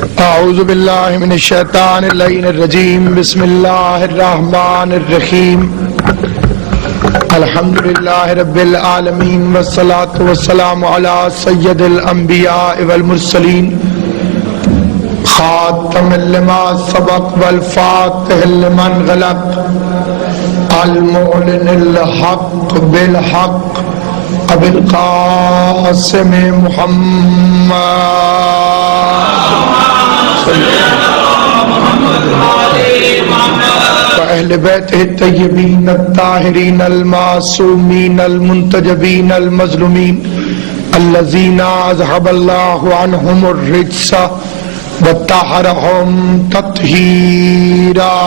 اعوذ باللہ من الشیطان اللعین الرجیم بسم اللہ الرحمن الرحیم الحمدللہ رب العالمین والصلاة والسلام علی سید الانبیاء والمرسلین خاتم لما سبق والفاتح لمن غلق المعلن الحق بالحق ابو القاسم محمد وأهل بيته الطيبين الطاهرين المعصومين المنتجبين المظلومين الذين أذهب الله عنهم الرجس وطهرهم تطهيرا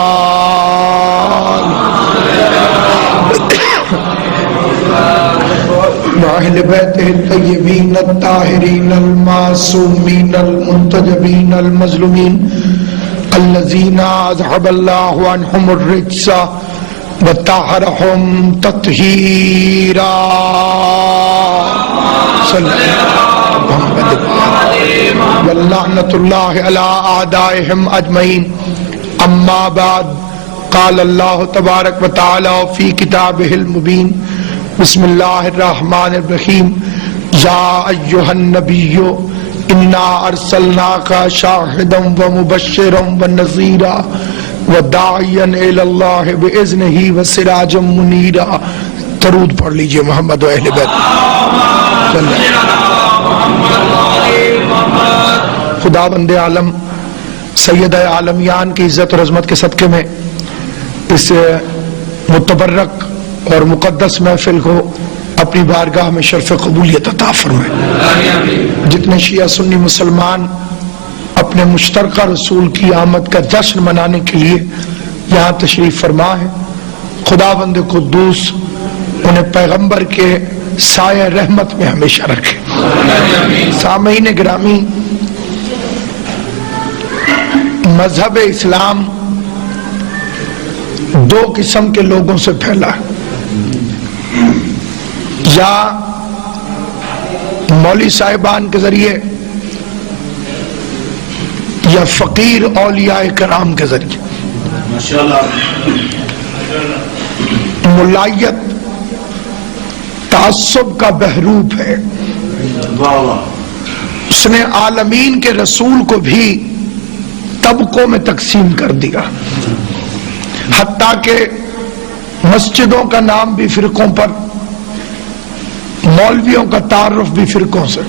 وأهل بيته الطيبين الطاهرين المعصومين المنتجبين المظلومين الذين أذهب الله عنهم الرجس وطهرهم تطهيرا صلى واللعنة الله على أعدائهم أجمعين أما بعد قال الله تبارك وتعالى في كتابه المبين بسم اللہ الرحمن الرحیم یا ایہا النبی انا ارسلناک شاہدا ومبشرا ونذیرا وداعیا الی اللہ باذنہ وسراجا منیرا. درود پڑھ لیجئے محمد و اہل بیت. خدا بند عالم سید عالمیان کی عزت اور عظمت کے صدقے میں اس متبرک اور مقدس محفل کو اپنی بارگاہ میں شرف قبولیت عطا فرمائے. جتنے شیعہ سنی مسلمان اپنے مشترکہ رسول کی آمد کا جشن منانے کے لیے یہاں تشریف فرما ہے، خدا بند قدوس انہیں پیغمبر کے سایہ رحمت میں ہمیشہ رکھے. سامعین گرامی، مذہب اسلام دو قسم کے لوگوں سے پھیلا ہے، یا مولوی صاحبان کے ذریعے یا فقیر اولیاء کرام کے ذریعے. ملائیت تعصب کا بحروب ہے. اس نے عالمین کے رسول کو بھی طبقوں میں تقسیم کر دیا، حتیٰ کہ مسجدوں کا نام بھی فرقوں پر، مولویوں کا تعارف بھی فرقوں سے.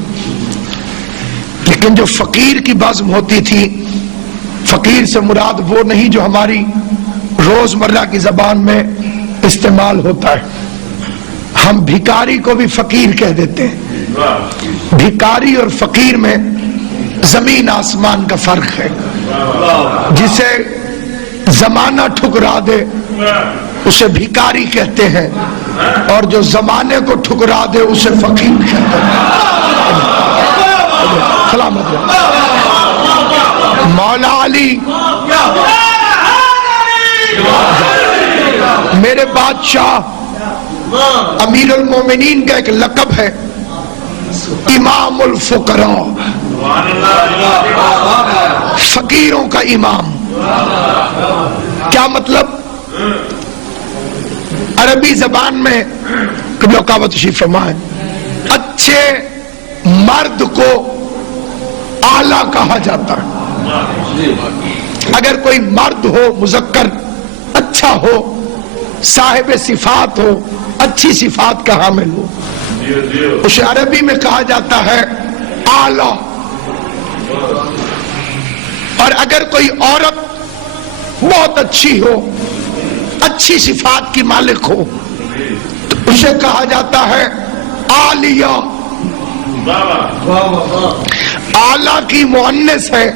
لیکن جو فقیر کی بزم ہوتی تھی، فقیر سے مراد وہ نہیں جو ہماری روزمرہ کی زبان میں استعمال ہوتا ہے. ہم بھکاری کو بھی فقیر کہہ دیتے ہیں. بھکاری اور فقیر میں زمین آسمان کا فرق ہے. جسے زمانہ ٹھکرا دے اسے بھکاری کہتے ہیں، اور جو زمانے کو ٹھکرا دے اسے فقیر کہتے ہیں. سلامت مولا علی میرے بادشاہ امیر المومنین کا ایک لقب ہے، امام الفقراء، فقیروں کا امام. کیا مطلب؟ عربی زبان میں قبلہ کعبہ تشریف فرمائے، اچھے مرد کو اعلیٰ کہا جاتا ہے. اگر کوئی مرد ہو، مذکر اچھا ہو، صاحب صفات ہو، اچھی صفات کا حامل ہو، اسے عربی میں کہا جاتا ہے اعلیٰ. اور اگر کوئی عورت بہت اچھی ہو، اچھی صفات کی مالک ہو، تو اسے کہا جاتا ہے عالیہ. اعلیٰ کی مؤنث ہے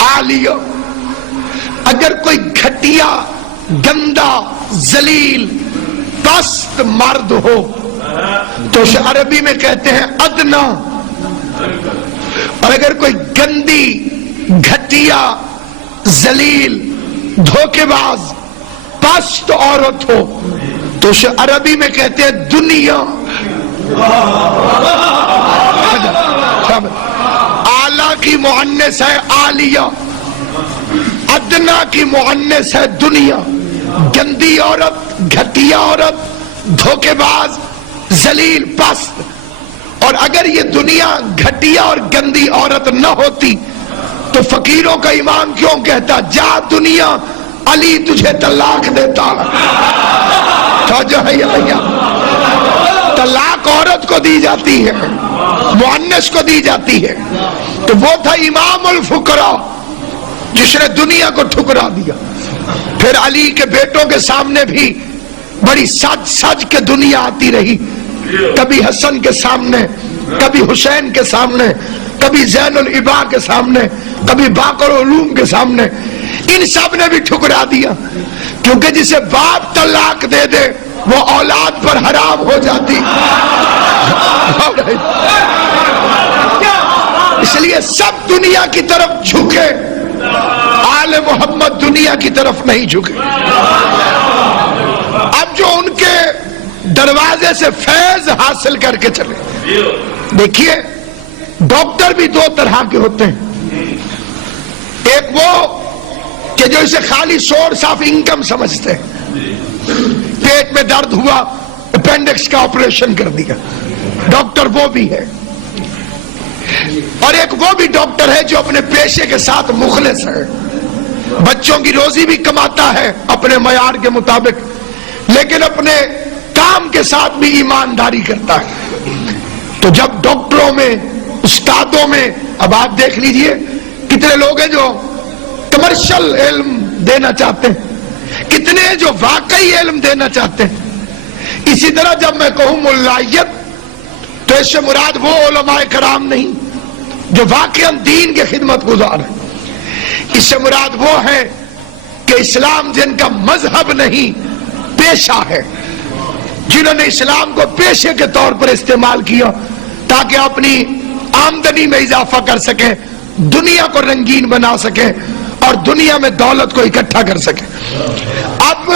عالیہ. اگر کوئی گھٹیا، گندا، ذلیل، پست مرد ہو تو اسے عربی میں کہتے ہیں ادنا. اور اگر کوئی گندی، گھٹیا، ذلیل، دھوکے باز، پست عورت ہو تو اسے عربی میں کہتے ہیں دنیا. اعلیٰ کی مؤنث ہے عالیہ، ادنا کی مؤنث ہے دنیا۔ گندی عورت، گھٹیا عورت، دھوکے باز، ذلیل، پست۔ اور اگر یہ دنیا گھٹیا اور گندی عورت نہ ہوتی تو فقیروں کا امام کیوں کہتا جا دنیا علی تجھے طلاق دیتا؟ جو ہے یا طلاق عورت کو دی جاتی ہے، مؤنث کو دی جاتی ہے۔ تو وہ تھا امام الفقراء جس نے دنیا کو ٹھکرا دیا۔ پھر علی کے بیٹوں کے سامنے بھی بڑی سج سج کے دنیا آتی رہی، کبھی حسن کے سامنے، کبھی حسین کے سامنے، کبھی زین العبا کے سامنے، کبھی باقر العلوم کے سامنے۔ ان سب نے بھی ٹھکرا دیا، کیونکہ جسے باپ طلاق دے دے وہ اولاد پر حرام ہو جاتی۔ اس لیے سب دنیا کی طرف جھکے، آل محمد دنیا کی طرف نہیں جھکے۔ اب جو ان کے دروازے سے فیض حاصل کر کے چلے، دیکھیے ڈاکٹر بھی دو طرح کے ہوتے ہیں۔ ایک وہ کہ جو اسے خالی سورس آف انکم سمجھتے ہیں، پیٹ میں درد ہوا اپینڈکس کا آپریشن کر دیا، ڈاکٹر وہ بھی ہے۔ اور ایک وہ بھی ڈاکٹر ہے جو اپنے پیشے کے ساتھ مخلص ہے، بچوں کی روزی بھی کماتا ہے اپنے معیار کے مطابق، لیکن اپنے کام کے ساتھ بھی ایمانداری کرتا ہے۔ تو جب ڈاکٹروں میں، استادوں میں، اب آپ دیکھ لیجئے کتنے لوگ ہیں جو کمرشل علم دینا چاہتے ہیں، کتنے جو واقعی علم دینا چاہتے ہیں۔ اسی طرح جب میں کہوں ملائیت تو اس سے مراد وہ علماء کرام نہیں جو واقعاً دین کے خدمت گزار ہیں، اس سے مراد وہ ہے کہ اسلام جن کا مذہب نہیں پیشہ ہے، جنہوں نے اسلام کو پیشے کے طور پر استعمال کیا تاکہ اپنی آمدنی میں اضافہ کر سکیں، دنیا کو رنگین بنا سکیں اور دنیا میں دولت کو اکٹھا کر سکیں۔ اب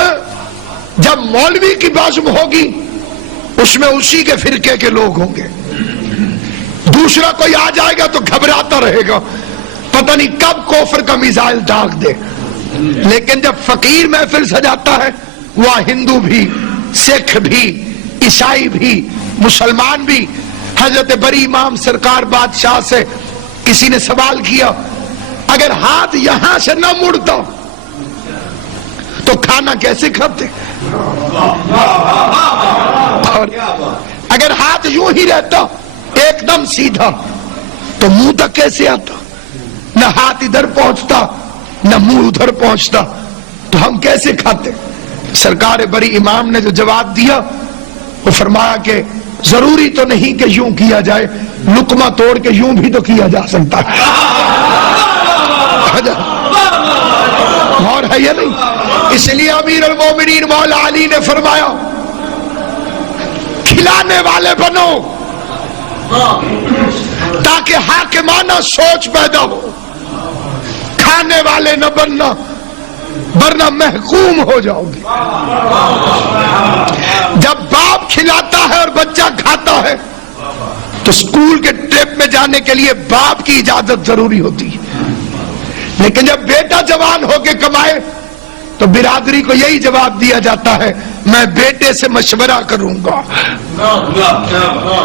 جب مولوی کی بازم ہوگی اس میں اسی کے فرقے کے لوگ ہوں گے، دوسرا کوئی آ جائے گا تو گھبراتا رہے گا، پتہ نہیں کب کفر کا میزائل داغ دے۔ لیکن جب فقیر محفل سجاتا ہے وہاں ہندو بھی، سکھ بھی، عیسائی بھی، مسلمان بھی۔ حضرت بری امام سرکار بادشاہ سے کسی نے سوال کیا اگر ہاتھ یہاں سے نہ مڑتا تو کھانا کیسے کھاتے؟ اور اگر ہاتھ یوں ہی رہتا ایک دم سیدھا تو منہ تک کیسے آتا؟ نہ ہاتھ ادھر پہنچتا نہ منہ ادھر پہنچتا، تو ہم کیسے کھاتے؟ سرکار بری امام نے جو جواب دیا وہ فرمایا کہ ضروری تو نہیں کہ یوں کیا جائے، لقمہ توڑ کے یوں بھی تو کیا جا سکتا ہے۔ اور ہے یا نہیں؟ اس لیے امیر المومنین مولا علی نے فرمایا کھلانے والے بنو تاکہ حاکمانہ سوچ پیدا ہو، کھانے والے نہ بننا ورنہ محکوم ہو جاؤ گے۔ جب باپ کھلاتا ہے اور بچہ کھاتا ہے تو سکول کے ٹرپ میں جانے کے لیے باپ کی اجازت ضروری ہوتی ہے، لیکن جب بیٹا جوان ہو کے کمائے تو برادری کو یہی جواب دیا جاتا ہے میں بیٹے سے مشورہ کروں گا۔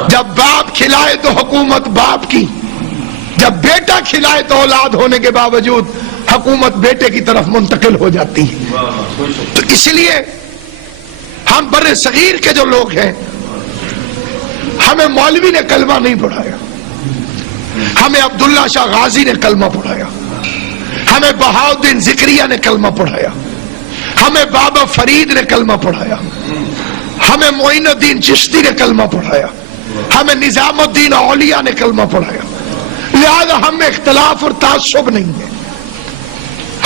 جب باپ کھلائے تو حکومت باپ کی، جب بیٹا کھلائے تو اولاد ہونے کے باوجود حکومت بیٹے کی طرف منتقل ہو جاتی ہے۔ تو اس لیے ہم بر صغیر کے جو لوگ ہیں، ہمیں مولوی نے کلمہ نہیں پڑھایا، ہمیں عبداللہ شاہ غازی نے کلمہ پڑھایا، ہمیں بہاؤالدین ذکریہ نے کلمہ پڑھایا، ہمیں بابا فرید نے کلمہ پڑھایا، ہمیں معین الدین چشتی نے کلمہ پڑھایا، ہمیں نظام الدین اولیاء نے کلمہ پڑھایا۔ لہذا ہم میں اختلاف اور تعصب نہیں ہے۔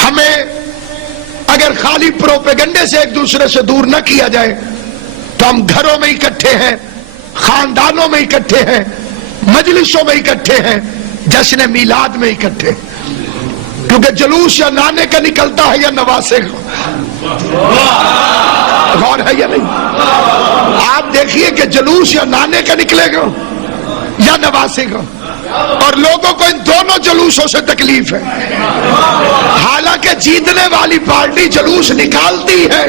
ہمیں اگر خالی پروپیگنڈے سے ایک دوسرے سے دور نہ کیا جائے تو ہم گھروں میں اکٹھے ہیں، خاندانوں میں اکٹھے ہیں، مجلسوں میں اکٹھے ہیں، جشن میلاد میں اکٹھے، کیونکہ جلوس یا نانے کا نکلتا ہے یا نواسے کا، غور ہے یا نہیں؟ آپ دیکھیے کہ جلوس یا نانے کا نکلے گا یا نواسے کا، اور لوگوں کو ان دونوں جلوسوں سے تکلیف ہے. حالانکہ جیتنے والی پارٹی جلوس نکالتی ہے،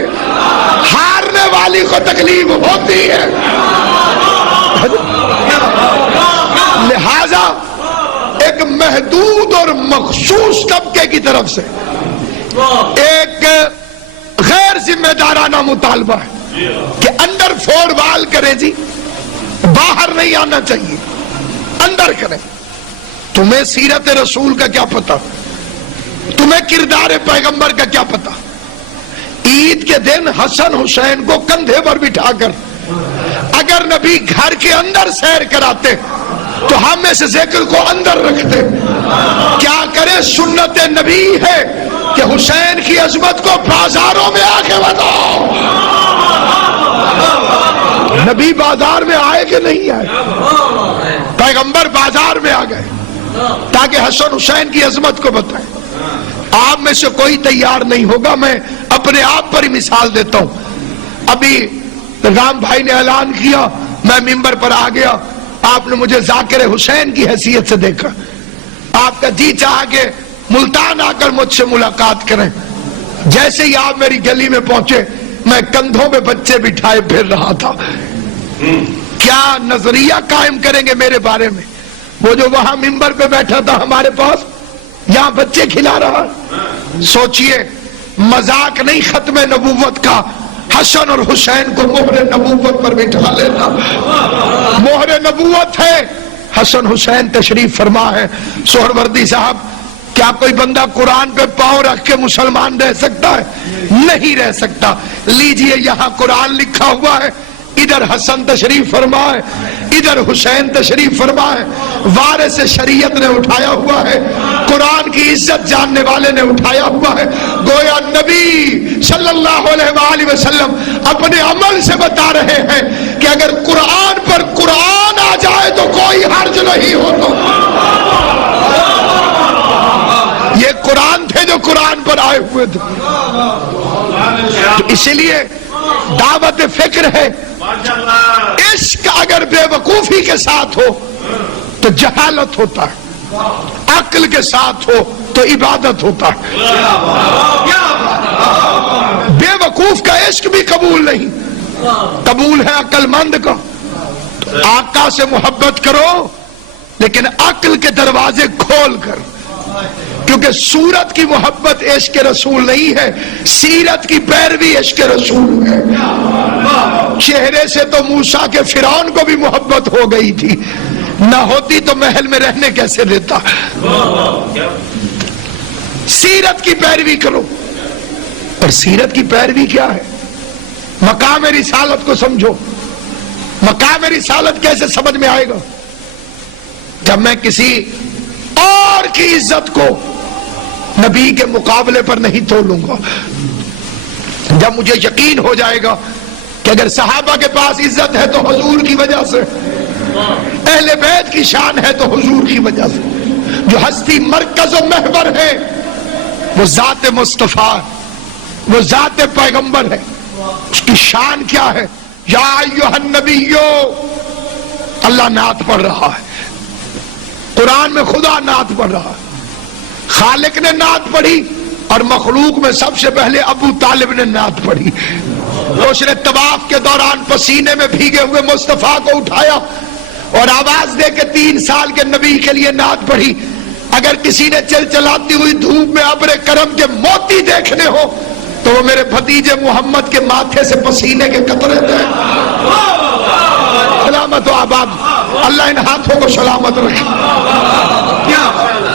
ہارنے والی کو تکلیف ہوتی ہے. لہذا ایک محدود اور مخصوص طبقے کی طرف سے ایک غیر ذمہ دارانہ مطالبہ ہے کہ انڈر فور وال کرے جی، باہر نہیں آنا چاہیے، اندر کریں. تمہیں سیرت رسول کا کیا پتا؟ تمہیں کردار پیغمبر کا کیا پتا؟ عید کے دن حسن حسین کو کندھے پر بٹھا کر اگر نبی گھر کے اندر سیر کراتے تو ہم اس ذکر کو اندر رکھتے. کیا کرے، سنت نبی ہے کہ حسین کی عظمت کو بازاروں میں آ کے بتاؤ. نبی بازار میں آئے کہ نہیں آئے؟ پیغمبر بازار میں آ گئے تاکہ حسن حسین کی عظمت کو بتائیں. آپ میں سے کوئی تیار نہیں ہوگا. میں اپنے آپ پر ہی مثال دیتا ہوں. ابھی پیغام بھائی نے اعلان کیا، میں ممبر پر آ گیا، آپ نے مجھے ذاکر حسین کی حیثیت سے دیکھا، آپ کا جی چاہا کہ ملتان آ کر مجھ سے ملاقات کریں. جیسے ہی آپ میری گلی میں پہنچے میں کندھوں پہ بچے بٹھائے پھر رہا تھا. کیا نظریہ قائم کریں گے میرے بارے میں؟ وہ جو وہاں ممبر پہ بیٹھا تھا ہمارے پاس، یہاں بچے کھلا رہا. سوچئے، مذاق نہیں ختم نبوت کا، حسن اور حسین کو مہر نبوت پر بٹھا لینا. مہر نبوت ہے، حسن حسین تشریف فرما ہے. سہروردی صاحب، کیا کوئی بندہ قرآن پہ پاؤں رکھ کے مسلمان رہ سکتا ہے؟ نہیں رہ سکتا. لیجئے، یہاں قرآن لکھا ہوا ہے، ادھر حسن تشریف فرما ہے، ادھر حسین تشریف فرما ہے. وارث شریعت نے اٹھایا ہوا ہے، قرآن کی عزت جاننے والے نے اٹھایا ہوا ہے. گویا نبی صلی اللہ علیہ وآلہ وسلم اپنے عمل سے بتا رہے ہیں کہ اگر قرآن پر قرآن آ جائے تو کوئی حرج نہیں ہوتا. یہ قرآن تھے جو قرآن پر آئے ہوئے تھے. تو اسی لیے دعوت فکر ہے. عشق اگر بے وقوفی کے ساتھ ہو تو جہالت ہوتا ہے، عقل کے ساتھ ہو تو عبادت ہوتا ہے. بے وقوف کا عشق بھی قبول نہیں، قبول ہے عقل مند کا. آقا سے محبت کرو لیکن عقل کے دروازے کھول کر، کیونکہ صورت کی محبت عشق رسول نہیں ہے، سیرت کی پیروی عشق رسول ہے. چہرے سے تو موسیٰ کے فرعون کو بھی محبت ہو گئی تھی، نہ ہوتی تو محل میں رہنے کیسے دیتا. سیرت کی پیروی کرو. اور سیرت کی پیروی کیا ہے؟ مقام رسالت کو سمجھو. مقام رسالت کیسے سمجھ میں آئے گا؟ جب میں کسی اور کی عزت کو نبی کے مقابلے پر نہیں تولوں گا. جب مجھے یقین ہو جائے گا کہ اگر صحابہ کے پاس عزت ہے تو حضور کی وجہ سے، اہل بیت کی شان ہے تو حضور کی وجہ سے. جو ہستی مرکز و محور ہے وہ ذات مصطفیٰ، وہ ذات پیغمبر ہے. اس کی شان کیا ہے؟ یا ایھا النبیو، اللہ نعت پڑھ رہا ہے. قرآن میں خدا نعت پڑھ رہا ہے. خالق نے نعت پڑھی اور مخلوق میں سب سے پہلے ابو طالب نے نعت پڑھی. اس نے طواف کے دوران پسینے میں بھیگے ہوئے مصطفیٰ کو اٹھایا اور آواز دے کے 3 سال کے نبی کے لیے نعت پڑھی. اگر کسی نے چلچلاتی ہوئی دھوپ میں ابر کرم کے موتی دیکھنے ہو تو وہ میرے بھتیجے محمد کے ماتھے سے پسینے کے قطرے تھے. سلامت و آباد، اللہ ان ہاتھوں کو سلامت رکھے.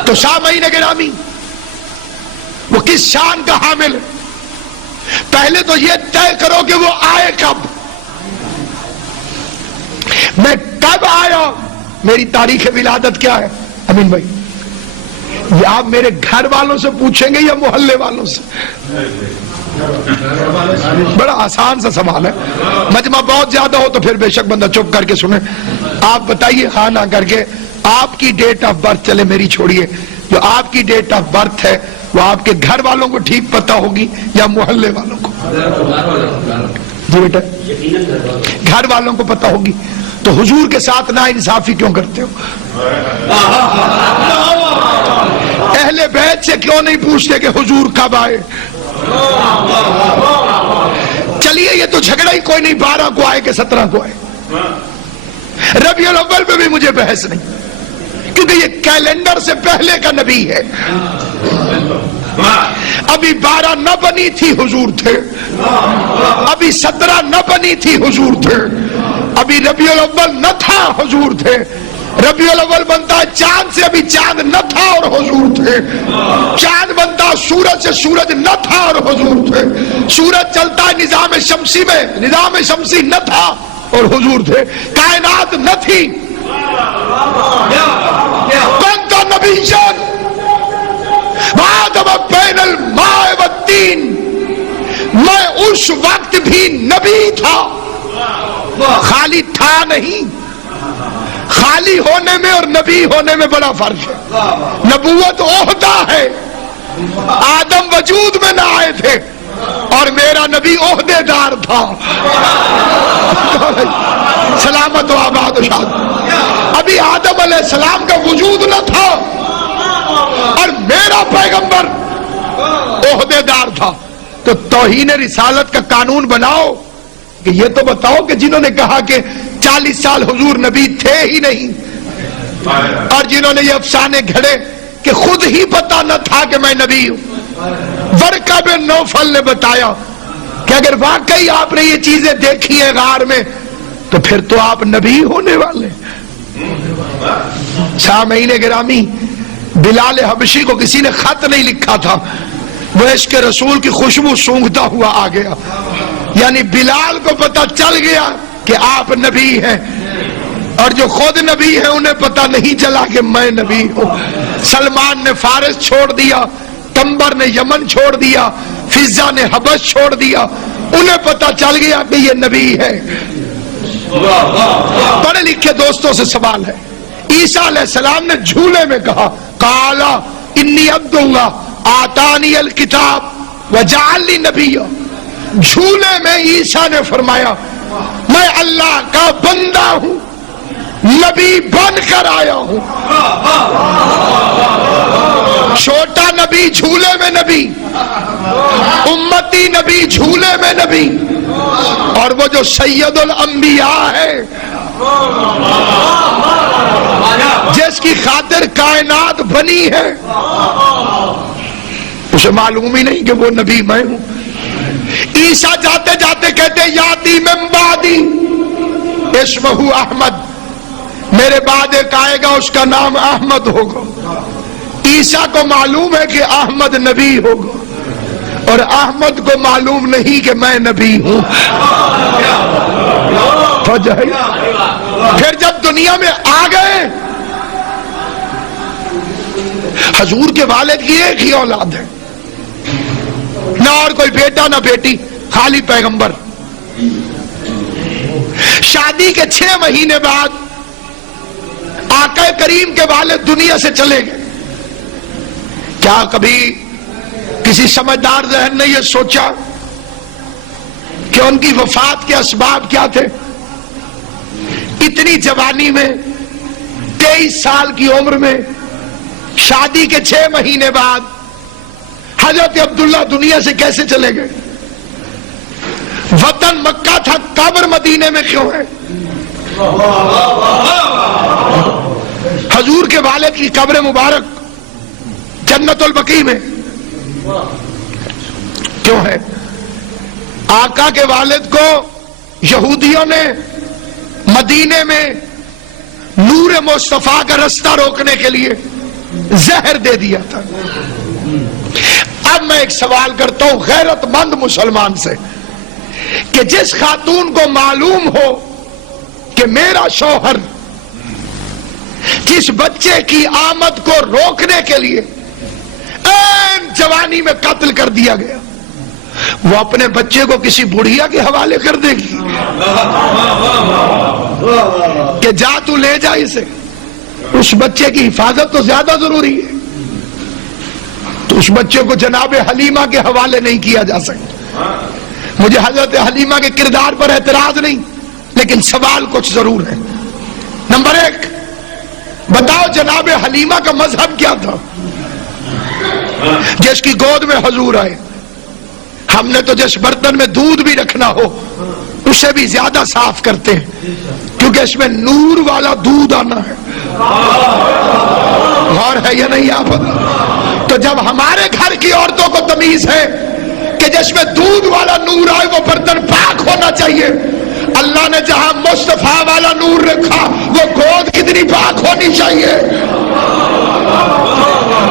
تو سامعین گرامی، وہ کس شان کا حامل ہے؟ پہلے تو یہ طے کرو کہ وہ آئے کب. میں کب آیا؟ میری تاریخ ولادت کیا ہے؟ امین بھائی، یہ آپ میرے گھر والوں سے پوچھیں گے یا محلے والوں سے؟ بڑا آسان سا سوال ہے. مجمع بہت زیادہ ہو تو پھر بے شک بندہ چپ کر کے سنے. آپ بتائیے ہاں نہ کر کے، آپ کی ڈیٹ آف برتھ، چلے میری چھوڑیے، جو آپ کی ڈیٹ آف برتھ ہے وہ آپ کے گھر والوں کو ٹھیک پتہ ہوگی یا محلے والوں کو؟ جی بیٹا، گھر والوں کو پتہ ہوگی. تو حضور کے ساتھ نا انصافی کیوں کرتے ہو؟ اہل بیت سے کیوں نہیں پوچھتے کہ حضور کب آئے؟ چلیے یہ تو جھگڑا ہی کوئی نہیں 12 کو آئے کہ 17 کو آئے، ربیع الاول پہ بھی مجھے بحث نہیں، کیونکہ یہ کیلنڈر سے پہلے کا نبی ہے۔ ابھی 12 نہ بنی تھی حضور تھے، ابھی 17 نہ بنی تھی حضور تھے، ابھی ربیع الاول نہ تھا حضور تھے، ربیع الاول بنتا ہے چاند سے، ابھی چاند نہ تھا اور حضور تھے، چاند بنتا سورج سے، سورج نہ تھا اور حضور تھے، سورج چلتا ہے نظام شمسی میں، نظام شمسی نہ تھا اور حضور تھے، کائنات نہ تھی۔ کون تھا نبی جان؟ وَآدَمَ بَيْنَ الْمَاءِ وَالطِّينِ، میں اس وقت بھی نبی تھا، خالی تھا نہیں۔ خالی ہونے میں اور نبی ہونے میں بڑا فرق ہے۔ نبوت عہدہ ہے، آدم وجود میں نہ آئے تھے اور میرا نبی عہدے دار تھا۔ سلامت و آباد و شاد۔ ابھی آدم علیہ السلام کا وجود نہ تھا اور میرا پیغمبر عہدے دار تھا۔ تو توہین رسالت کا قانون بناؤ کہ یہ تو بتاؤ کہ جنہوں نے کہا کہ 40 سال حضور نبی تھے ہی نہیں، اور جنہوں نے یہ افسانے گھڑے کہ خود ہی پتا نہ تھا کہ میں نبی ہوں۔ ورقہ بن نوفل نے بتایا کہ اگر واقعی آپ نے یہ چیزیں دیکھی ہیں غار میں تو پھر تو آپ نبی ہونے والے۔ سامعین گرامی، بلال حبشی کو کسی نے خط نہیں لکھا تھا، وہ عشق رسول کی خوشبو سونگھتا ہوا آ گیا، یعنی بلال کو پتا چل گیا کہ آپ نبی ہیں، اور جو خود نبی ہیں انہیں پتا نہیں چلا کہ میں نبی ہوں۔ سلمان نے فارس چھوڑ دیا، تمبر نے یمن چھوڑ دیا، فضہ نے حبش چھوڑ دیا، انہیں پتا چل گیا کہ یہ نبی ہے۔ پڑھے لکھے دوستوں سے سوال ہے، عیسیٰ علیہ السلام نے جھولے میں کہا قالا انی عبد اللہ آتانی الکتاب وجعلنی نبیا، جھولے میں عیسیٰ نے فرمایا میں اللہ کا بندہ ہوں، نبی بن کر آیا ہوں۔ چھوٹا نبی جھولے میں نبی، امتی نبی جھولے میں نبی، اور وہ جو سید الانبیاء ہے جس کی خاطر کائنات بنی ہے، اسے معلوم ہی نہیں کہ وہ نبی میں ہوں۔ عیسیٰ جاتے جاتے کہتے یاتی من بعدی اسمہ احمد، میرے بعد ایک آئے گا اس کا نام احمد ہوگا۔ عیسیٰ کو معلوم ہے کہ احمد نبی ہوگا، اور احمد کو معلوم نہیں کہ میں نبی ہوں۔ پھر جب دنیا میں آ گئے، حضور کے والد کی ایک ہی اولاد ہے، نہ اور کوئی بیٹا نہ بیٹی، خالی پیغمبر۔ شادی کے 6 مہینے بعد آقا کریم کے والد دنیا سے چلے گئے۔ کیا کبھی کسی سمجھدار ذہن نے یہ سوچا کہ ان کی وفات کے اسباب کیا تھے؟ اتنی جوانی میں، 23 سال کی عمر میں، شادی کے 6 مہینے بعد حضرت عبداللہ دنیا سے کیسے چلے گئے؟ وطن مکہ تھا، قبر مدینے میں کیوں ہے؟ حضور کے والد کی قبر مبارک جنت البقیع میں کیوں ہے؟ آقا کے والد کو یہودیوں نے مدینے میں نور مصطفیٰ کا رستہ روکنے کے لیے زہر دے دیا تھا۔ اب میں ایک سوال کرتا ہوں غیرت مند مسلمان سے کہ جس خاتون کو معلوم ہو کہ میرا شوہر جس بچے کی آمد کو روکنے کے لیے این جوانی میں قتل کر دیا گیا، وہ اپنے بچے کو کسی بڑھیا کے حوالے کر دے گی کہ جا تو لے جا اسے؟ اس بچے کی حفاظت تو زیادہ ضروری ہے، تو اس بچے کو جناب حلیمہ کے حوالے نہیں کیا جا سکتا۔ مجھے حضرت حلیمہ کے کردار پر اعتراض نہیں، لیکن سوال کچھ ضرور ہے. نمبر 1، بتاؤ جناب حلیمہ کا مذہب کیا تھا جس کی گود میں حضور آئے؟ ہم نے تو جس برتن میں دودھ بھی رکھنا ہو اسے بھی زیادہ صاف کرتے ہیں کیونکہ اس میں نور والا دودھ آنا ہے. غور ہے یا نہیں آپ؟ تو جب ہمارے گھر کی عورتوں کو تمیز ہے کہ جس میں دودھ والا نور آئے وہ برتن پاک ہونا چاہیے، اللہ نے جہاں مصطفیٰ والا نور رکھا وہ گود کتنی پاک ہونی چاہیے،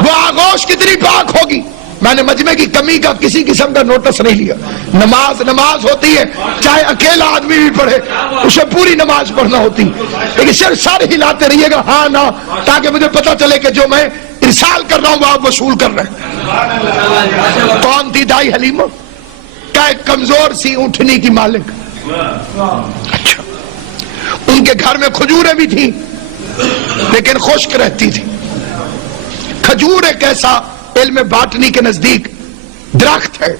وہ آغوش کتنی پاک ہوگی. میں نے مجمع کی کمی کا کسی قسم کا نوٹس نہیں لیا. نماز ہوتی ہے، چاہے اکیلا آدمی بھی پڑھے اسے پوری نماز پڑھنا ہوتی، لیکن صرف سر ہلاتے رہیے گا ہاں نہ، تاکہ مجھے پتا چلے کہ جو میں ارسال کر رہا ہوں وہ آپ وصول کر رہے ہیں. کون تھی دائی حلیمہ؟ کیا ایک کمزور سی اونٹنی کی مالک. اچھا، ان کے گھر میں کھجوریں بھی تھیں لیکن خشک رہتی تھی. کھجور ایک ایسا علم باٹنی کے نزدیک درخت ہے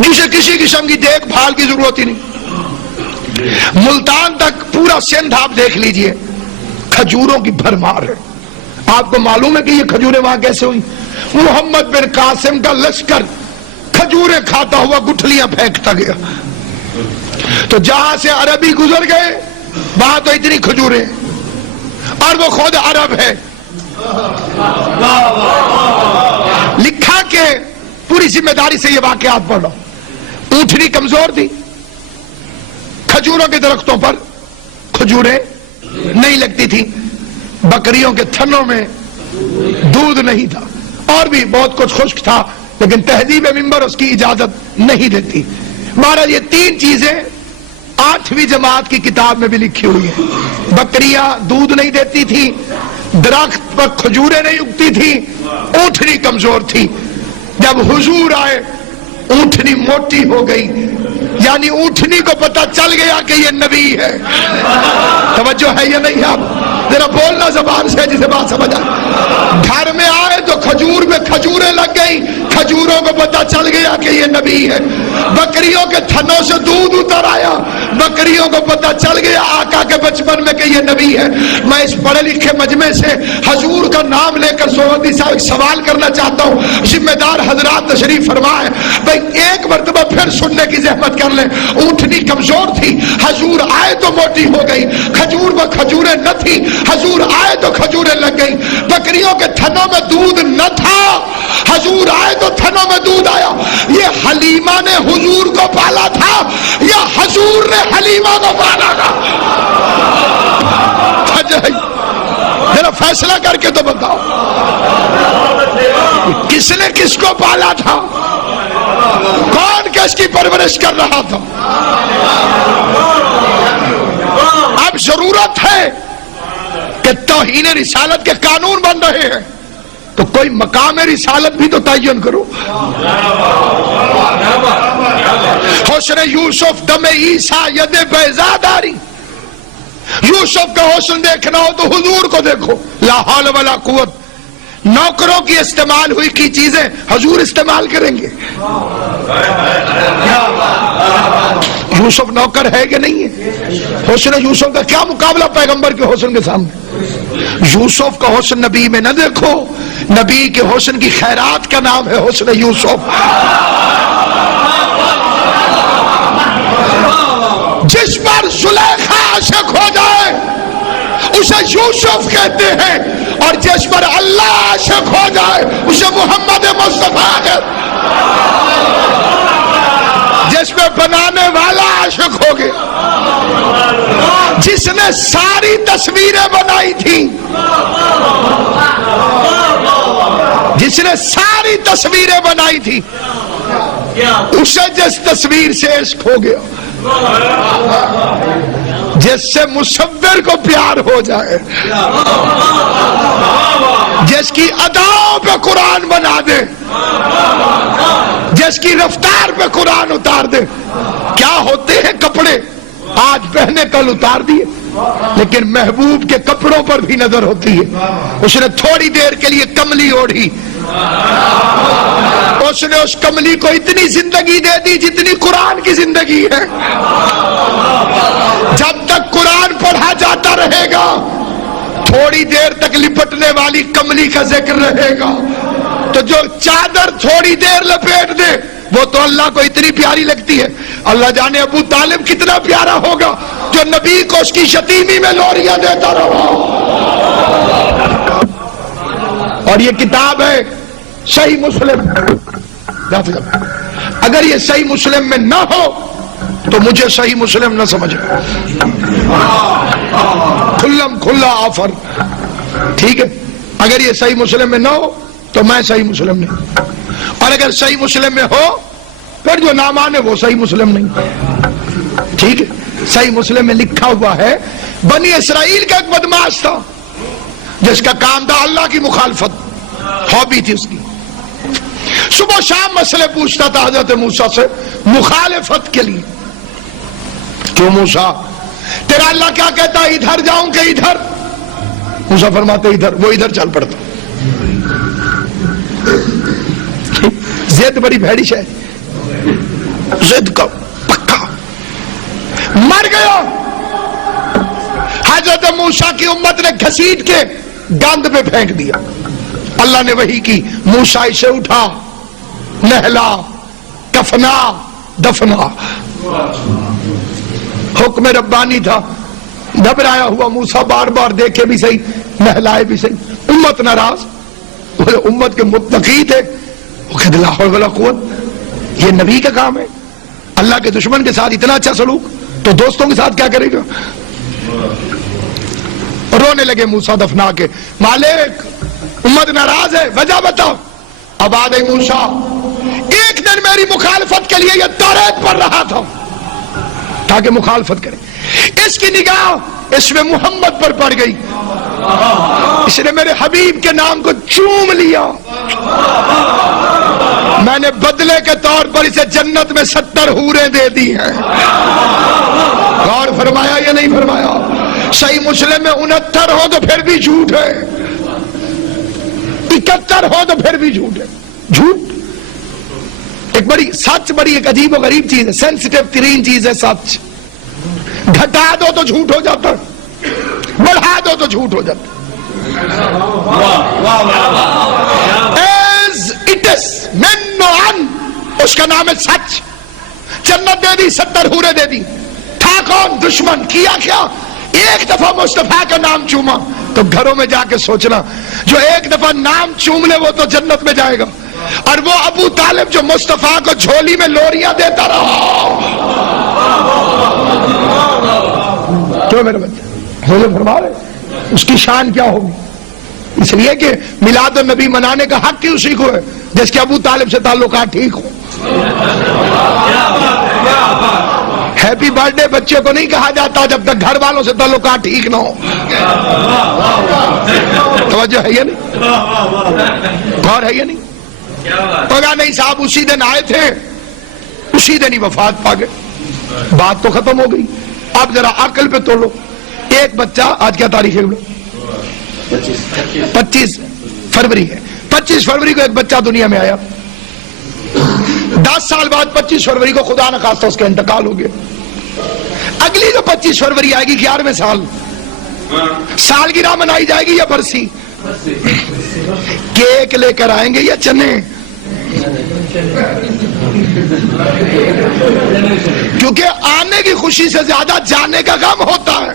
جسے کسی قسم کی دیکھ بھال کی ضرورت ہی نہیں. ملتان تک پورا سندھ آپ دیکھ لیجئے کھجوروں کی بھرمار ہے. آپ کو معلوم ہے کہ یہ کھجوریں وہاں کیسے ہوئی؟ محمد بن قاسم کا لشکر کھجوریں کھاتا ہوا گٹھلیاں پھینکتا گیا، تو جہاں سے عربی گزر گئے وہاں تو اتنی کھجوریں، اور وہ خود عرب ہے. لکھا کہ پوری ذمہ داری سے یہ واقعات پڑھ رہا ہوں. اونٹنی کمزور تھی، کھجوروں کے درختوں پر کھجوریں نہیں لگتی تھی، بکریوں کے تھنوں میں دودھ نہیں تھا، اور بھی بہت کچھ خشک تھا، لیکن تہذیب منبر اس کی اجازت نہیں دیتی. مہاراج یہ 3 چیزیں 8ویں جماعت کی کتاب میں بھی لکھی ہوئی ہیں. بکریاں دودھ نہیں دیتی تھی، درخت پر کھجوریں نہیں اگتی تھی، اونٹنی کمزور تھی. جب حضور آئے اونٹنی موٹی ہو گئی، یعنی اونٹنی کو پتا چل گیا کہ یہ نبی ہے. توجہ ہے یا نہیں؟ آپ ذرا بولنا زبان سے جسے بات سمجھ آئے. گھر میں آئے تو کھجور میں کھجوریں لگ گئی، کھجوروں کو پتا چل گیا کہ یہ نبی ہے. بکریوں کے تھنوں سے دودھ اتر آیا، بکریوں کو پتا چل گیا آقا کے بچپن میں کہ یہ نبی ہے. میں اس پڑھے لکھے مجمع سے حضور کا نام لے کر سہودی صاحب ایک سوال کرنا چاہتا ہوں. ذمہ دار حضرات تشریف فرمائے. بھائی ایک مرتبہ پھر سننے کی زحمت کر لیں. اونٹنی کمزور تھی، حضور آئے تو موٹی ہو گئی. کھجور میں کھجوریں نہ تھی، حضور آئے تو کھجوریں لگ گئی. بکریوں کے تھنوں میں دودھ نہ تھا، حضور آئے تو تھنوں میں دودھ آیا. یہ حلیمہ نے حضور کو پالا تھا یا حضور نے حلیمہ کو پالا تھا؟ ذرا فیصلہ کر کے تو بتاؤ، کس نے کس کو پالا تھا؟ کون کس کی پرورش کر رہا تھا؟ اب ضرورت ہے کہ توہین رسالت کے قانون بن رہے ہیں تو کوئی مقام رسالت بھی تو تعین کرو. حسن یوسف دم عیسیٰ ید بیضا داری. یوسف کا حسن دیکھنا ہو تو حضور کو دیکھو. لا حول ولا قوت. نوکروں کی استعمال ہوئی کی چیزیں حضور استعمال کریں گے. یوسف نوکر ہے کہ نہیں ہے؟ حسن یوسف کا کیا مقابلہ پیغمبر کے حسن کے سامنے. یوسف کا حسن نبی میں نہ دیکھو، نبی کے حسن کی خیرات کا نام ہے حسن یوسف. جس پر زلیخا عاشق ہو جائے اسے یوسف کہتے ہیں، اور جس پر اللہ عاشق ہو جائے اسے محمد مصطفیٰ کہتے ہیں. جس پہ بنانے والا عاشق ہو گیا، جس نے ساری تصویریں بنائی تھی، جس نے ساری تصویریں بنائی تھی، اسے جس تصویر سے عشق ہو گیا، جس سے مصور کو پیار ہو جائے، جس کی اداؤں پہ قرآن بنا دے، جس کی رفتار پہ قرآن اتار دے. کیا ہوتے ہیں کپڑے آج پہنے کل اتار دیے، لیکن محبوب کے کپڑوں پر بھی نظر ہوتی ہے. اس نے تھوڑی دیر کے لیے کملی اوڑھی، اس نے اس کملی کو اتنی زندگی دے دی جتنی قرآن کی زندگی ہے. جب تک قرآن پڑھا جاتا رہے گا تھوڑی دیر تک لپٹنے والی کملی کا ذکر رہے گا. تو جو چادر تھوڑی دیر لپیٹ دے وہ تو اللہ کو اتنی پیاری لگتی ہے. اللہ جانے ابو طالب کتنا پیارا ہوگا جو نبی کو اس کی شتیمی میں لوریاں دیتا رہا. اور یہ کتاب ہے صحیح مسلم. اگر یہ صحیح مسلم میں نہ ہو تو مجھے صحیح مسلم نہ سمجھے. کھلم کھلا آفر. ٹھیک ہے, اگر یہ صحیح مسلم میں نہ ہو تو میں صحیح مسلم نہیں, اور اگر صحیح مسلم میں ہو پھر جو نہ مانے وہ صحیح مسلم نہیں. ٹھیک ہے, صحیح مسلم میں لکھا ہوا ہے بنی اسرائیل کا ایک بدماش تھا جس کا کام تھا اللہ کی مخالفت, ہابی تھی اس کی. صبح شام مسئلے پوچھتا تھا حضرت موسیٰ سے مخالفت کے لیے. کیوں موسیٰ تیرا اللہ کیا کہتا ہے, ادھر جاؤں کہ ادھر؟ موسیٰ فرماتے ادھر. وہ ادھر چل پڑتا. زد بڑی بھیڑی ہے, زد کا پکا. مر گیا. حضرت موسیٰ کی امت نے گھسیٹ کے گند پہ پھینک دیا. اللہ نے وحی کی, موسیٰ اسے اٹھا, نہلا, کفنا, دفنا. حکم ربانی تھا. گھبرایا ہوا موسیٰ بار بار دیکھے بھی صحیح, نہلائے بھی صحیح. امت ناراض. امت کے متقی تھے, وہ کہتے لا حول ولا قوت, یہ نبی کا کام ہے. اللہ کے دشمن کے ساتھ اتنا اچھا سلوک تو دوستوں کے ساتھ کیا کرے گا. رونے لگے موسیٰ دفنا کے, مالک امت ناراض ہے, وجہ بتاؤ. اب آ گئی موسیٰ, ایک دن میری مخالفت کے لیے یہ توریت پڑھ رہا تھا تاکہ مخالفت کرے. اس کی نگاہ اس میں محمد پر پڑ گئی, اس نے میرے حبیب کے نام کو چوم لیا. میں نے بدلے کے طور پر اسے جنت میں 70 حوریں دے دی ہیں. غور فرمایا یا نہیں فرمایا؟ صحیح مسلم میں 69 ہو تو پھر بھی جھوٹ ہے, 71 ہو تو پھر بھی جھوٹ ہے. جھوٹ ایک بڑی, سچ بڑی ایک عجیب و غریب چیز ہے, سینسٹیو ترین چیز ہے سچ. گھٹا دو تو جھوٹ ہو جاتا, بڑھا دو تو جھوٹ ہو جاتا. As it is, من و عن, اس کا نام ہے سچ. جنت دے دی, 70 حوریں دے دی. تھا کون دشمن, کیا کیا؟ ایک دفعہ مصطفیٰ کا نام چوما. تو گھروں میں جا کے سوچنا, جو ایک دفعہ نام چوم لے وہ تو جنت میں جائے گا, اور وہ ابو طالب جو مصطفیٰ کو جھولی میں لوریاں دیتا رہا. کیوں میرے بچے مجھے فرما رہے, اس کی شان کیا ہوگی؟ اس لیے کہ میلاد النبی منانے کا حق کی اسی کو ہے جس کے ابو طالب سے تعلقات ٹھیک ہو. ہیپی برتھ ڈے بچے کو نہیں کہا جاتا جب تک گھر والوں سے تعلقات ٹھیک نہ ہو. توجہ ہے یا نہیں؟ غور ہے یا نہیں؟ ہوگا نہیں صاحب, اسی دن آئے تھے, اسی دن ہی وفات پا گئے. بات تو ختم ہو گئی. اب ذرا عقل پہ توڑو. ایک بچہ, آج کیا تاریخ ہے؟ 25 فروری ہے. 25 فروری کو ایک بچہ دنیا میں آیا. 10 سال بعد 25 فروری کو خدا نہ خواستہ اس کا انتقال ہو گیا. اگلی جو 25 فروری آئے گی 11ویں سال, سالگرہ منائی جائے گی یا برسی؟ کیک لے کر آئیں گے یا چنے؟ کیونکہ آنے کی خوشی سے زیادہ جانے کا غم ہوتا ہے.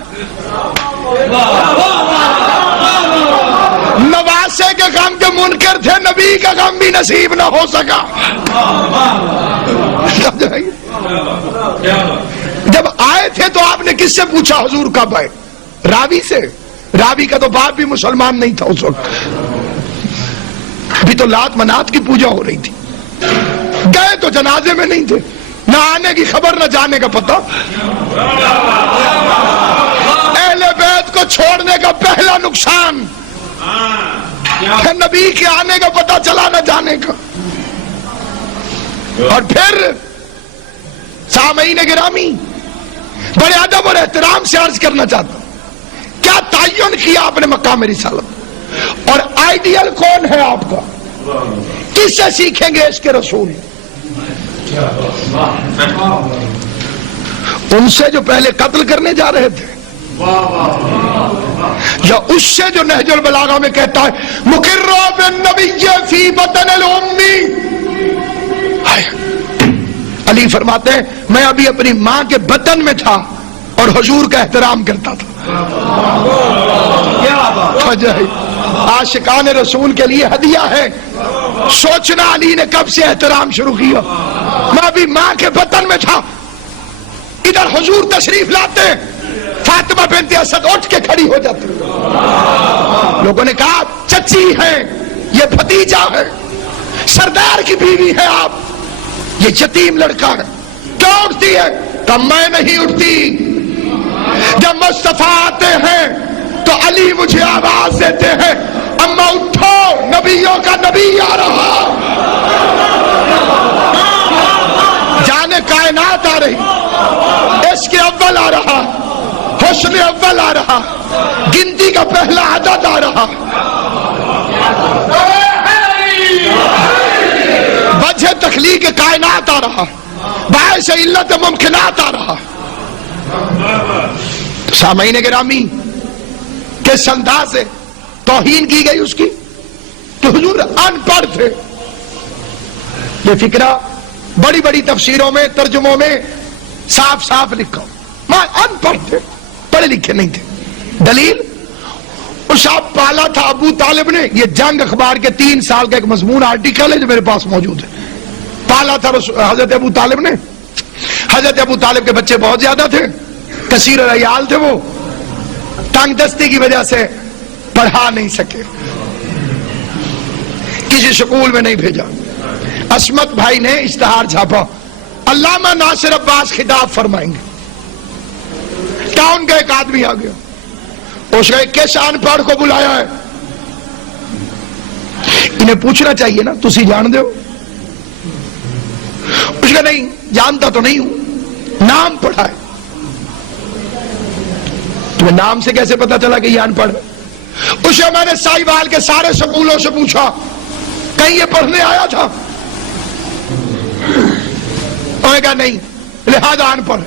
نواسے کے غم کے منکر تھے, نبی کا غم بھی نصیب نہ ہو سکا. جب آئے تھے تو آپ نے کس سے پوچھا حضور کب آئے؟ راوی سے. راوی کا تو باپ بھی مسلمان نہیں تھا اس وقت, ابھی تو لات منات کی پوجا ہو رہی تھی. گئے تو جنازے میں نہیں تھے, نہ آنے کی خبر نہ جانے کا پتہ. اہل بیت کو چھوڑنے کا پہلا نقصان نبی کے آنے کا پتہ چلا نہ جانے کا. اور پھر سامعین گرامی, بڑے ادب اور احترام سے عرض کرنا چاہتا ہوں, کیا تعین کیا آپ نے مقام رسالت, اور آئیڈیل کون ہے آپ کا؟ کس سے سیکھیں گے عشق رسول؟ ان سے جو پہلے قتل کرنے جا رہے تھے، یا اس سے جو نہج البلاغہ میں کہتا ہے مقر بالنبی فی بطن الامی؟ علی فرماتے ہیں میں ابھی اپنی ماں کے بطن میں تھا اور حضور کا احترام کرتا تھا۔ عاشقان رسول کے لیے ہدیہ ہے، سوچنا علی نے کب سے احترام شروع کیا۔ میں ابھی ماں کے بطن میں تھا، ادھر حضور تشریف لاتے، فاطمہ بنت اسد اٹھ کے کھڑی ہو جاتی، لوگوں نے کہا چچی ہے، یہ بھتیجا ہے، سردار کی بیوی ہے آپ، یہ یتیم لڑکا ہے، کیوں اٹھتی ہے؟ تو میں نہیں اٹھتی، جب مصطفیٰ آتے ہیں تو علی مجھے آواز دیتے ہیں اما اٹھو، نبیوں کا نبی آ رہا، جان کائنات آ رہی، عشق اول آ رہا، حسن اول آ رہا، گنتی کا پہلا عدد آ رہا، وجہ تخلیق کائنات آ رہا، باعث علت ممکنات آ رہا۔ سامعین گرامی، کس انداز سے توہین کی گئی اس کی کہ حضور ان پڑھ تھے۔ یہ فکرہ بڑی بڑی تفسیروں میں، ترجموں میں صاف صاف لکھا، میں ان پڑھ تھے، پڑھے لکھے نہیں تھے۔ دلیل اس آپ پالا تھا ابو طالب نے، یہ جنگ اخبار کے 3 سال کا ایک مضمون آرٹیکل ہے جو میرے پاس موجود ہے، پالا تھا حضرت ابو طالب نے۔ حضرت ابو طالب کے بچے بہت زیادہ تھے، کثیر العیال تھے، وہ تنگ دستی کی وجہ سے پڑھا نہیں سکے، کسی سکول میں نہیں بھیجا۔ عصمت بھائی نے اشتہار چھاپا، علامہ ناصر عباس خطاب فرمائیں گے۔ ٹاؤن کا ایک آدمی آ گیا، اس نے کس ان پڑھ کو بلایا ہے؟ انہیں پوچھنا چاہیے نا، تسی جان دے ہو؟ اس نے نہیں جانتا تو نہیں ہوں، نام پڑھا ہے۔ تمہیں نام سے کیسے پتا چلا کہ یہ ان پڑھ؟ اسے میں نے سائیوال کے سارے سکولوں سے پوچھا کہیں یہ پڑھنے آیا تھا؟ انہوں نے کہا نہیں، لہذا ان پڑھ۔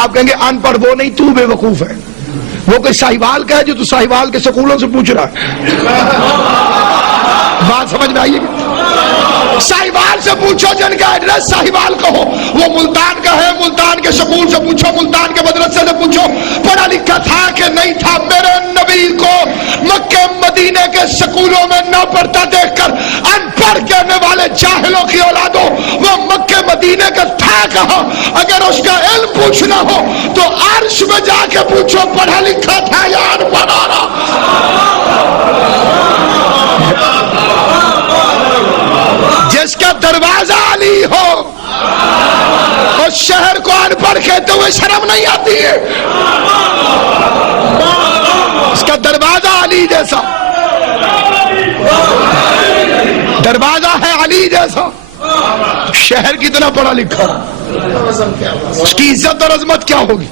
آپ کہیں گے ان پڑھ وہ نہیں، تو بے وقوف ہے، وہ کوئی سائیوال کا ہے جو تو سائیوال کے سکولوں سے پوچھ رہا ہے۔ بات سمجھ میں آئیے گی؟ ساہیوال سے پوچھو جن کا ایڈریس ساہیوال کا ہو، وہ ملتان کا ہے، ملتان کے سکول سے پوچھو، ملتان کے مدرسے سے پوچھو پڑھا لکھا تھا کہ نہیں تھا۔ میرے نبی کو مکہ مدینے کے سکولوں میں نہ پڑھتا دیکھ کر ان پڑھ کہنے والے جاہلوں کی اولادوں، وہ مکہ مدینے کا تھا کہاں؟ اگر اس کا علم پوچھنا ہو تو عرش میں جا کے پوچھو پڑھا لکھا تھا یا ان پڑھا رہا۔ جس کا دروازہ علی ہو اس شہر کو ان پڑھ کہتے ہوئے شرم نہیں آتی ہے، اس کا دروازہ علی جیسا، دروازہ ہے علی جیسا، شہر کتنا پڑھا لکھا، اس کی عزت اور عظمت کیا ہوگی،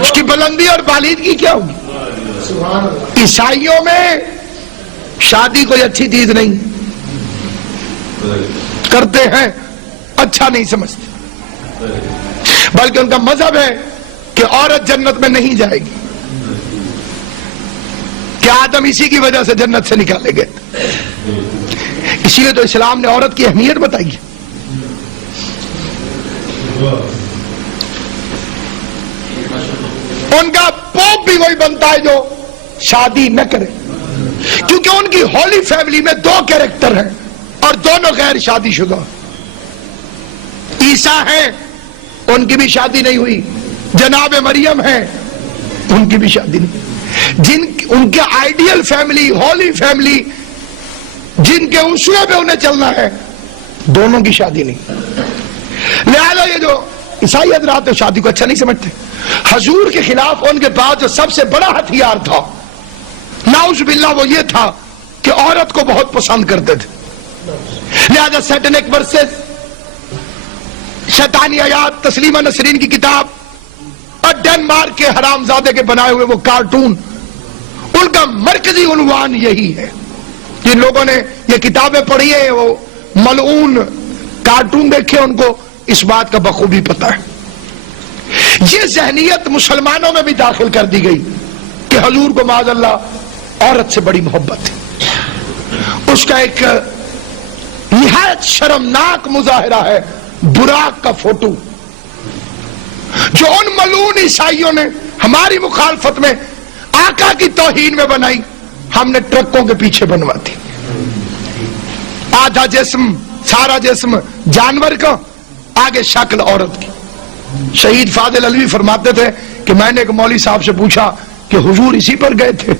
اس کی بلندی اور بالیدگی کیا ہوگی۔ عیسائیوں میں شادی کوئی اچھی چیز نہیں، کرتے ہیں اچھا نہیں سمجھتے، بلکہ ان کا مذہب ہے کہ عورت جنت میں نہیں جائے گی، کہ آدم اسی کی وجہ سے جنت سے نکالے گئے، اسی لیے تو اسلام نے عورت کی اہمیت بتائی ہے۔ ان کا پوپ بھی وہی بنتا ہے جو شادی نہ کرے، کیونکہ ان کی ہولی فیملی میں 2 کیریکٹر ہیں اور دونوں غیر شادی شدہ۔ عیسیٰ ہیں، ان کی بھی شادی نہیں ہوئی، جناب مریم ہیں، ان کی بھی شادی نہیں، ان کے آئیڈیل فیملی، ہولی فیملی، جن کے اسوے پہ انہیں چلنا ہے، دونوں کی شادی نہیں۔ لہذا یہ جو عیسائی حضرات شادی کو اچھا نہیں سمجھتے، حضور کے خلاف ان کے پاس جو سب سے بڑا ہتھیار تھا نعوذ باللہ وہ یہ تھا کہ عورت کو بہت پسند کرتے تھے۔ لہذا سیٹنک ورسز شیطانی آیات، تسلیمہ نسرین کی کتاب اور ڈنمارک کے حرام زادے کے بنائے ہوئے وہ کارٹون، ان کا مرکزی عنوان یہی ہے جن لوگوں نے یہ کتابیں پڑھی ہیں وہ ملعون کارٹون دیکھے ان کو اس بات کا بخوبی پتا ہے. یہ ذہنیت مسلمانوں میں بھی داخل کر دی گئی کہ حضور کو معاذ اللہ عورت سے بڑی محبت ہے. اس کا ایک نہایت شرمناک مظاہرہ ہے براق کا فوٹو جو ان ملعون عیسائیوں نے ہماری مخالفت میں آقا کی توہین میں بنائی. ہم نے ٹرکوں کے پیچھے بنوا دی. آدھا جسم سارا جسم جانور کا, آگے شکل عورت کی. شہید فاضل علوی فرماتے تھے کہ میں نے ایک مولوی صاحب سے پوچھا کہ حضور اسی پر گئے تھے؟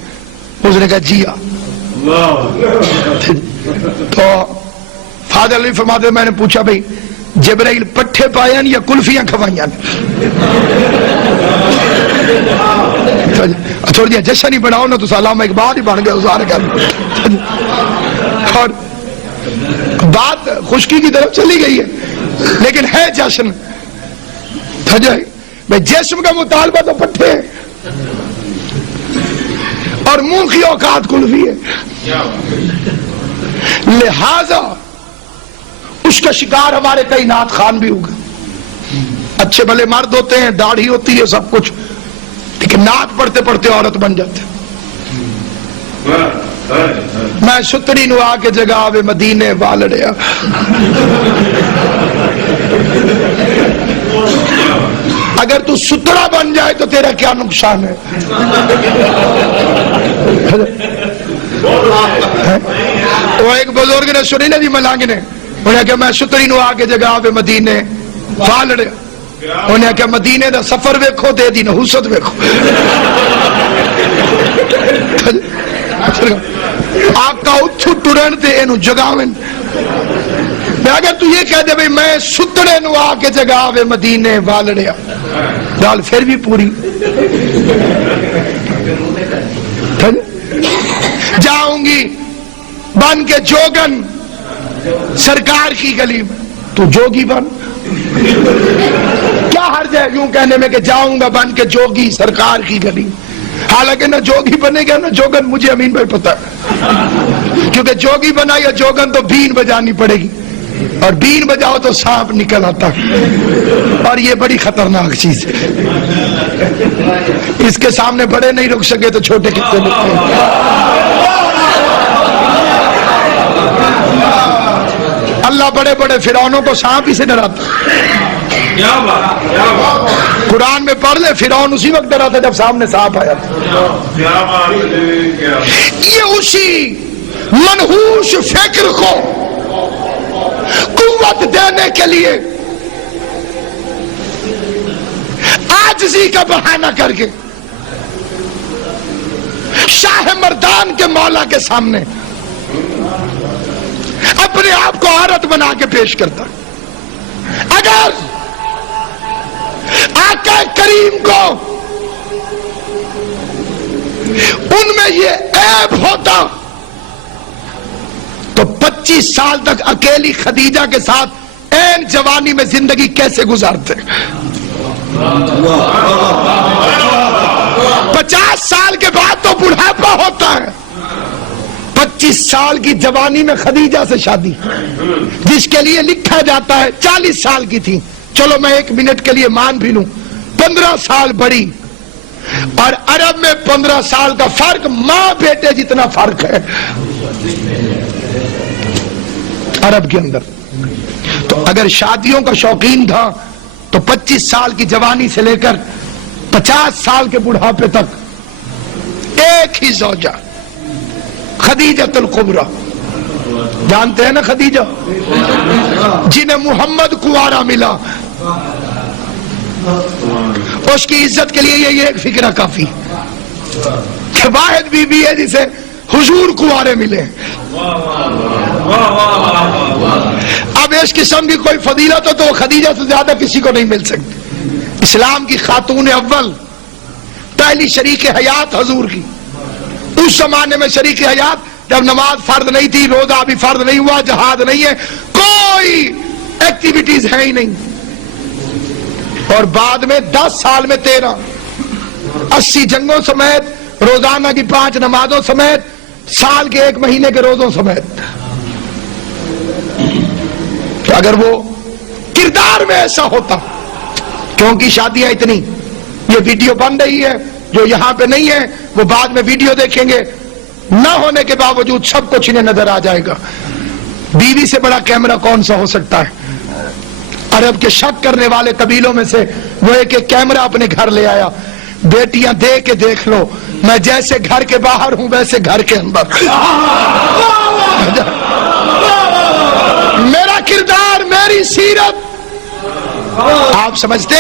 اس نے کہا جی ہاں. تو فاضل علوی فرماتے تھے میں نے پوچھا بھئی جبرائیل پٹھے پائیں یا کلفیاں کھوائیں؟ چھوڑ دیا جشن ہی بناؤ نا تو علامہ اقبال ہی بن گئے سارے کر. اور بات خشکی کی طرف چلی گئی ہے لیکن ہے جشن. جسم کا مطالبہ تو پٹھے ہے اور منہ کی اوقات کلفی ہے. لہذا اس کا شکار ہمارے کئی نعت خان بھی ہوگا. اچھے بھلے مرد ہوتے ہیں, داڑھی ہوتی ہے, سب کچھ, لیکن نعت پڑھتے پڑھتے عورت بن جاتے. میں ستڑی نو آ کے جگہ آوے مدینے والڑیا. اگر تو ستڑا بن جائے تو تیرا کیا نقصان ہے؟ وہ ایک بزرگ نے سنی نا جی ملانگ نے, انہیں کہا میں ستڑی نو آ کے جگہ آوے مدینے والڑیا. انہیں کہا مدینے دا سفر ویکھو تے دی نحوست ویکھو. آقا اتھو ٹرن تے اینو جگاویں. اگر تو یہ کہہ دے بھئی میں ستڑے نو آ کے جگہ آوے مدینے والڑیا, گال پھر بھی پوری. جاؤں گی بن کے جوگن سرکار کی گلی میں, تو جوگی بن. کیا حرج ہے یوں کہنے میں کہ جاؤں گا بن کے جوگی سرکار کی گلی. حالانکہ نہ جوگی بنے گا نہ جوگن, مجھے امین بھائی پتا ہے, کیونکہ جوگی بنا یا جوگن تو بین بجانی پڑے گی, اور بین بجاؤ تو سانپ نکل آتا, اور یہ بڑی خطرناک چیز ہے. اس کے سامنے بڑے نہیں رک سکے تو چھوٹے کتنے رکتے ہیں. اللہ بڑے بڑے فرعونوں کو سانپ ہی سے ڈراتا. قرآن میں پڑھ لے, فرعون اسی وقت ڈرا تھا جب سامنے سانپ آیا تھا. یہ اسی منحوس فکر کو قوت دینے کے لیے عاجزی کا بہانہ کر کے شاہ مردان کے مولا کے سامنے اپنے آپ کو عورت بنا کے پیش کرتا. اگر آقا کریم کو ان میں یہ عیب ہوتا تو 25 سال تک اکیلی خدیجہ کے ساتھ این جوانی میں زندگی کیسے گزارتے؟ 50 سال کے بعد تو بڑھاپا ہوتا ہے. 25 سال کی جوانی میں خدیجہ سے شادی, جس کے لیے لکھا جاتا ہے 40 سال کی تھی. چلو میں 1 منٹ کے لیے مان بھی لوں, 15 سال بڑی. اور عرب میں 15 سال کا فرق ماں بیٹے جتنا فرق ہے عرب کے اندر. تو اگر شادیوں کا شوقین تھا تو 25 سال کی جوانی سے لے کر 50 سال کے بڑھاپے تک ایک ہی زوجہ خدیجۃ الکبریٰ. جانتے ہیں نا خدیجہ جنہیں محمد کنوارا ملا, اس کی عزت کے لیے یہ ایک فکرہ کافی کہ واحد بی بی ہے جسے حضور کنوارے ملے. اب اس قسم کی کوئی فضیلت ہو تو خدیجہ سے زیادہ کسی کو نہیں مل سکتی. اسلام کی خاتون اول, پہلی شریک حیات حضور کی. اس زمانے میں شریک حیات جب نماز فرض نہیں تھی, روزہ بھی فرض نہیں ہوا, جہاد نہیں ہے, کوئی ایکٹیویٹیز ہے ہی نہیں. اور بعد میں 10 سال میں 13 80 جنگوں سمیت, روزانہ کی 5 نمازوں سمیت سال کے 1 مہینے کے روزوں سمیت. تو اگر وہ کردار میں ایسا ہوتا، کیونکہ شادیاں اتنی، یہ ویڈیو بن رہی ہے، جو یہاں پہ نہیں ہے وہ بعد میں ویڈیو دیکھیں گے، نہ ہونے کے باوجود سب کچھ انہیں نظر آ جائے گا. بیوی سے بڑا کیمرہ کون سا ہو سکتا ہے؟ عرب کے شک کرنے والے قبیلوں میں سے وہ ایک کیمرہ اپنے گھر لے آیا. بیٹیاں دے کے دیکھ لو، میں جیسے گھر کے باہر ہوں ویسے گھر کے اندر. میرا کردار، میری سیرت. آپ سمجھتے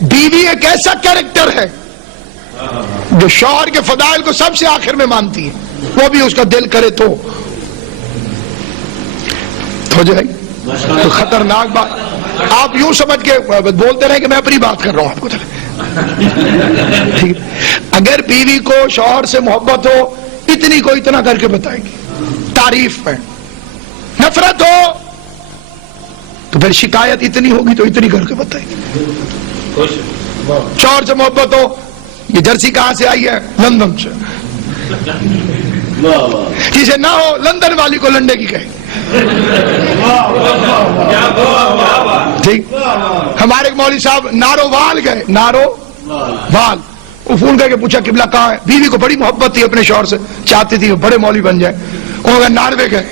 بیوی ایک ایسا کیریکٹر ہے جو شوہر کے فضائل کو سب سے آخر میں مانتی ہے، وہ بھی اس کا دل کرے تو ہو جائے. تو خطرناک بات. آپ یوں سمجھ کے بولتے رہے کہ میں اپنی بات کر رہا ہوں آپ کو. ٹھیک. اگر بیوی کو شوہر سے محبت ہو، اتنی کو اتنا کر کے بتائے گی تعریف میں. نفرت ہو تو پھر شکایت اتنی ہوگی تو اتنی کر کے بتائے گی. شوہر سے محبت ہو، یہ جرسی کہاں سے آئی ہے؟ لندن سے. جسے نہ ہو لندن والی کو لنڈے کی کہے. ٹھیک. ہمارے مولوی صاحب نارووال گئے، نارووال. وہ فون کر کے پوچھا قبلہ کہاں ہے؟ بیوی کو بڑی محبت تھی اپنے شوہر سے، چاہتی تھی وہ بڑے مولوی بن جائے. وہ ناروے گئے.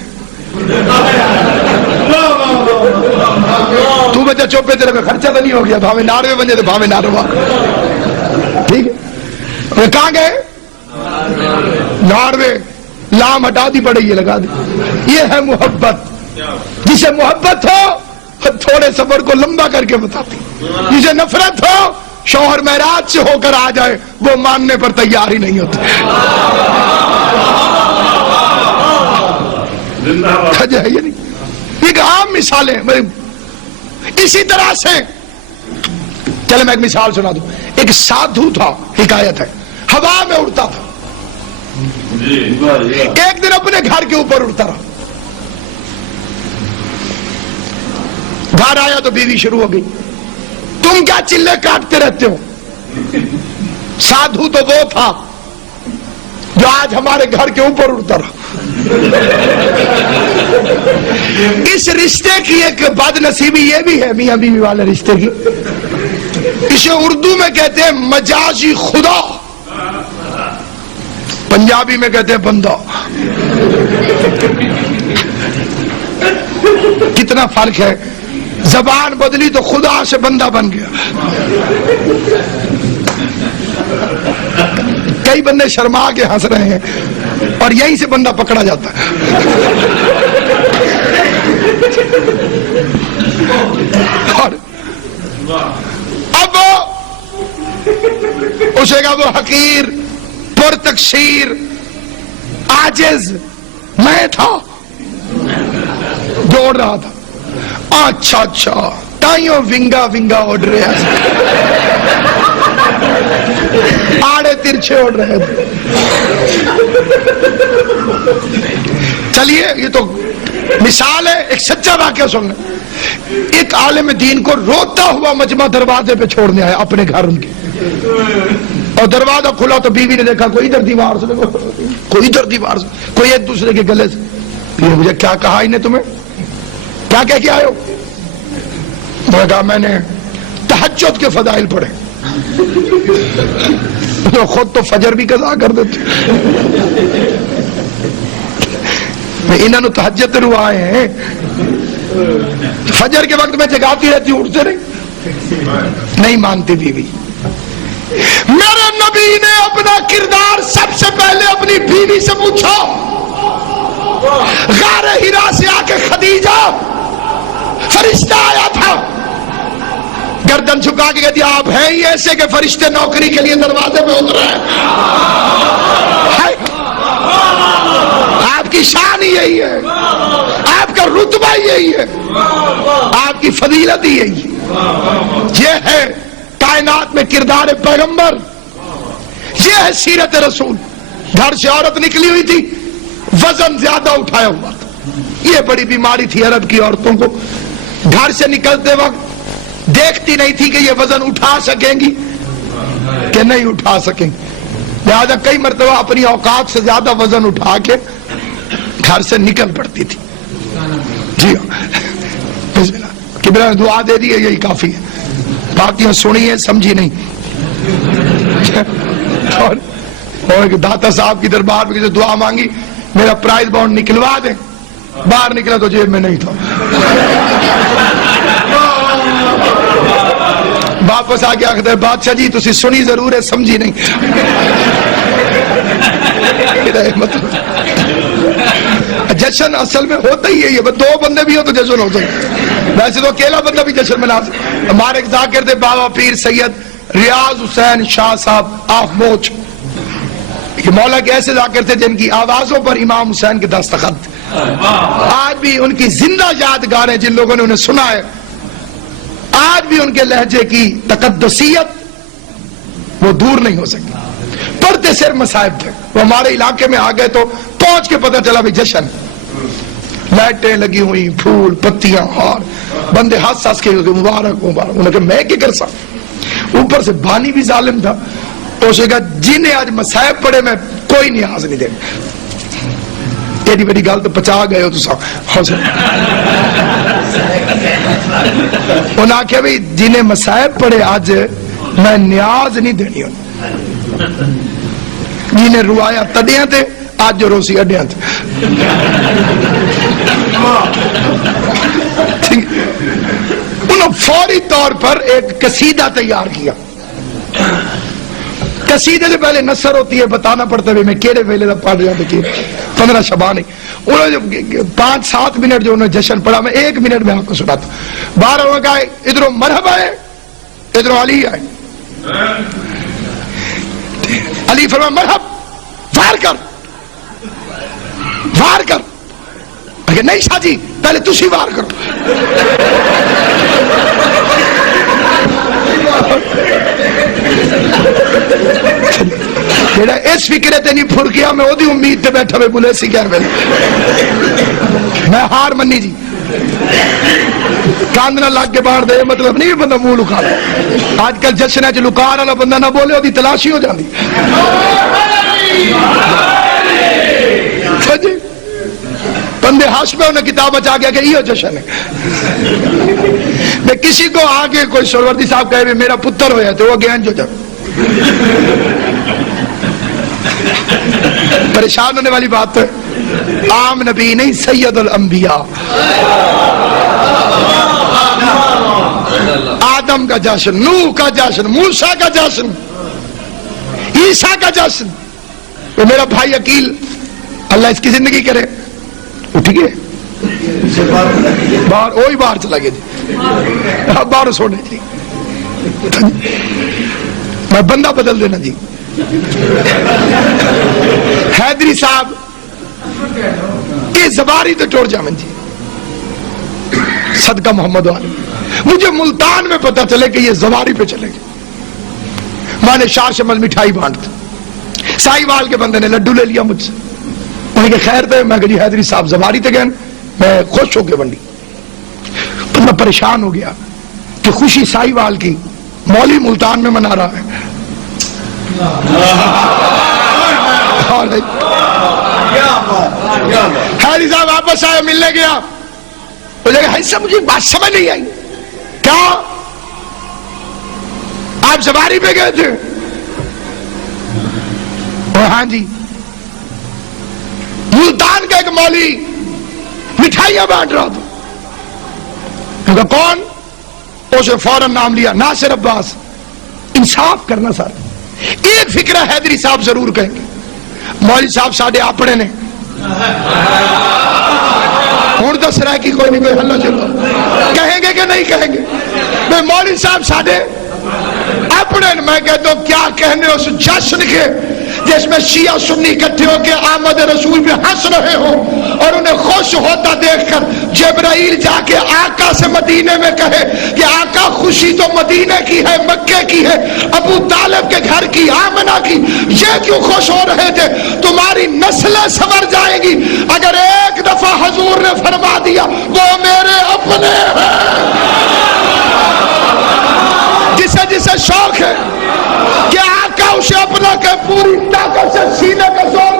تو بچہ چوپے تیرے میں خرچہ تو نہیں ہو گیا، بھاوے ناروے بن جائے تو بھاوے نارووال. ٹھیک ہے. کہاں گئے؟ ناروے. لام ہٹا دی پڑے یہ لگا دی. یہ ہے محبت. جسے محبت ہو تھوڑے سفر کو لمبا کر کے بتاتی. جسے نفرت ہو شوہر معراج سے ہو کر آ جائے وہ ماننے پر تیار ہی نہیں ہوتا. یہ نہیں. ایک عام مثالیں اسی طرح سے. چلے میں ایک مثال سنا دوں. ایک سادھو تھا، حکایت ہے، ہوا میں اڑتا تھا. ایک دن اپنے گھر کے اوپر اڑتا رہا. گھر آیا تو بیوی شروع ہو گئی، تم کیا چلے کاٹتے رہتے ہو؟ سادھو تو وہ تھا جو آج ہمارے گھر کے اوپر اڑتا رہا. اس رشتے کی ایک بد نصیبی یہ بھی ہے، میاں بیوی والے رشتے کی، اسے اردو میں کہتے ہیں مجازی خدا، پنجابی میں کہتے ہیں بندہ. کتنا فرق ہے. زبان بدلی تو خدا سے بندہ بن گیا. کئی بندے شرما کے ہنس رہے ہیں اور یہیں سے بندہ پکڑا جاتا ہے. اور اب اسے کا وہ حقیر، پر تقصیر، عاجز میں تھا دوڑ رہا تھا. اچھا اچھا تائیوں ونگا ونگا اڑ رہے آڑے ترچھے اڑ رہے تھے. چلیے یہ تو مثال ہے، ایک سچا واقعہ سننا. ایک عالم دین کو روتا ہوا مجمع دروازے پہ چھوڑنے آیا اپنے گھر ان کے، اور دروازہ کھلا تو بیوی نے دیکھا کوئی ادھر دیوار سے، کوئی ادھر دیوار سے، کوئی ایک دوسرے کے گلے سے. مجھے کیا کہا انہیں؟ تمہیں کیا کہہ کے آئے ہو؟ میں نے کہا میں نے تہجد کے فضائل پڑھے. خود تو فجر بھی قضا کر دیتے. انہوں نے تہجد رو آئے ہیں. فجر کے وقت میں جگاتی رہتی ہوں، اٹھتے نہیں مانتی بیوی. میرے نبی نے اپنا کردار سب سے پہلے اپنی بیوی سے پوچھا. غار ہرا سے آ کے خدیجہ فرشتہ آیا تھا، گردن جھکا کے کہتی آپ ہیں ہی ایسے کہ فرشتے نوکری کے لیے دروازے پہ اترے ہیں. آپ کی شان ہی یہی ہے، آپ کا رتبہ یہی ہے، آپ کی فضیلت ہی یہی ہے. یہ ہے کائنات میں کردار پیغمبر، یہ ہے سیرت رسول. گھر سے عورت نکلی ہوئی تھی، وزن زیادہ اٹھایا ہوا تھا. یہ بڑی بیماری تھی عرب کی عورتوں کو. گھر سے نکلتے وقت دیکھتی نہیں تھی کہ یہ وزن اٹھا سکیں گی کہ نہیں اٹھا سکیں گی. لہذا کئی مرتبہ اپنی اوقات سے زیادہ وزن اٹھا کے گھر سے نکل پڑتی تھی. جی بسم اللہ. کبرا نے دعا دے دی ہے، یہی کافی ہے. باقی سنی ہے سمجھی نہیں. اور داتا صاحب کی دربار میں کسی دعا مانگی، میرا پرائز بانڈ نکلوا دیں. باہر نکلا تو جیب میں نہیں تھا. واپس آ کے آخر بادشاہ جی تسی سنی ضرور ہے سمجھی نہیں. جشن اصل میں ہوتا ہی ہے یہ، دو بندے بھی ہو تو جشن ہو سکتا. ویسے تو اکیلا بندہ بھی جشن منا سکتا. ہمارے ایک ذاکر تھے بابا پیر سید ریاض حسین شاہ صاحب آف موچ. یہ مولا کے ایسے ذاکر تھے جن کی آوازوں پر امام حسین کے دستخط. آج بھی ان کی زندہ یادگاریں جن لوگوں نے انہیں سنا ہے، آج بھی ان کے لہجے کی تقدسیت وہ دور نہیں ہو سکتی. پڑھتے صرف مصائب تھے. وہ ہمارے علاقے میں آ گئے تو پہنچ کے پتہ چلا بھی جشن، لائٹیں لگی ہوئی، پھول پتیاں، اور بندے ہنس ہنس کے مبارک مبارک. انہوں نے کہا میں کیا کر سکتا. اوپر سے بانی بھی ظالم تھا. اس نے کہا جنہیں آج مصائب پڑے میں کوئی نیاز نہیں دے. ایڈی بڑی گل تو پچا گئے ہو تو انہوں نے آخیا بھائی جنہیں مصائب پڑے آج میں نیاز نہیں دینی. جنہیں روایا تڈیاں تھے آج جو روسی اڈیاں تھے. انہوں فوری طور پر ایک قصیدہ تیار کیا. قصیدے سے پہلے نثر ہوتی ہے، بتانا پڑتا ہے میں کیڑے ویلے دا پڑھ رہا ہوں. 15 شبان. انہوں نے 5-7 منٹ جو انہوں نے جشن پڑھا، میں 1 منٹ میں آپ کو سناتا ہوں. باہر انہوں نے کہا ادھروں مرحبا ہے، ادھروں علی آئے. علی فرما مرحب، وار کر وار کر. نہیں شاہ جی پہلے تسی وار کرو. جڑا اس فکرے تے نہیں پھر گیا میں اودی امید تے بیٹھا میں بولے سی کہہ میں ہار منی جی. کاند نہ لگ کے باہر دے مطلب نہیں بندہ منہ لکا لے. آج کل جشن ہے لکار والا بندہ نہ بولے اودی تلاشی ہو جاندی. بندے ہاش پہ انہیں کتاب بچا گیا کہ یہ جشن ہے. میں کسی کو آگے کوئی سروردی صاحب کہے میرا پتر ہویا تو وہ گیان جو جب پریشان ہونے والی بات ہے. عام نبی نہیں سید الانبیاء. آدم کا جشن، نوح کا جشن، موسیٰ کا جشن، عیسیٰ کا جشن. وہ میرا بھائی عقیل اللہ اس کی زندگی کرے اٹھ گئے باہر، وہی باہر چلا گیا جی. اب باہر سونے جی میں بندہ بدل دینا جی. حیدری صاحب یہ زباری تو ٹوڑ جامن جی صدقہ محمد والے. مجھے ملتان میں پتا چلے کہ یہ زباری پہ چلے گئے. میں نے شاہ شمل مٹھائی بانٹ سائی وال کے بندے نے لڈو لے لیا مجھ سے. انہیں کہ خیر تھے. میں کہ جی حیدری صاحب زباری تھے گئے. میں خوش ہو کے بنڈی تو میں پریشان ہو گیا کہ خوشی سائی وال کی مولوی ملتان میں منا رہا ہے. حیدری صاحب واپس آئے، ملنے گیا. مجھے بات سمجھ نہیں آئی. کیا آپ زباری پہ گئے تھے؟ ہاں جی. ملتان کا ایک مولوی مٹھائیاں بانٹ رہا تھا. کون؟ اسے فوراً نام لیا ناصر عباس. انصاف کرنا سر. ایک فکرہ حیدری صاحب ضرور کہیں گے مولوی صاحب ساڑھے اپنے نے ہوں دس رہا ہے کہ کوئی نہیں کوئی حل چلو کہیں گے کہ نہیں کہیں گے. میں مولوی صاحب ساڑھے اپنے میں کہتا ہوں کیا کہنے اس جشن کے جس میں شیعہ سنی اکٹھے ہو کے آمد رسول پہ ہنس رہے ہوں اور انہیں خوش ہوتا دیکھ کر جبرائیل جا کے آقا سے مدینے میں کہے کہ آقا خوشی تو مدینے کی ہے، مکے کی ہے، ابو طالب کے گھر کی، آمنہ کی. یہ کیوں خوش ہو رہے تھے؟ تمہاری نسلیں سنور جائیں گی اگر ایک دفعہ حضور نے فرما دیا وہ میرے اپنے ہیں. جسے جسے شوق ہے کہ آقا اس سے اپنا کہ پوری طاقت سے سینے کا زور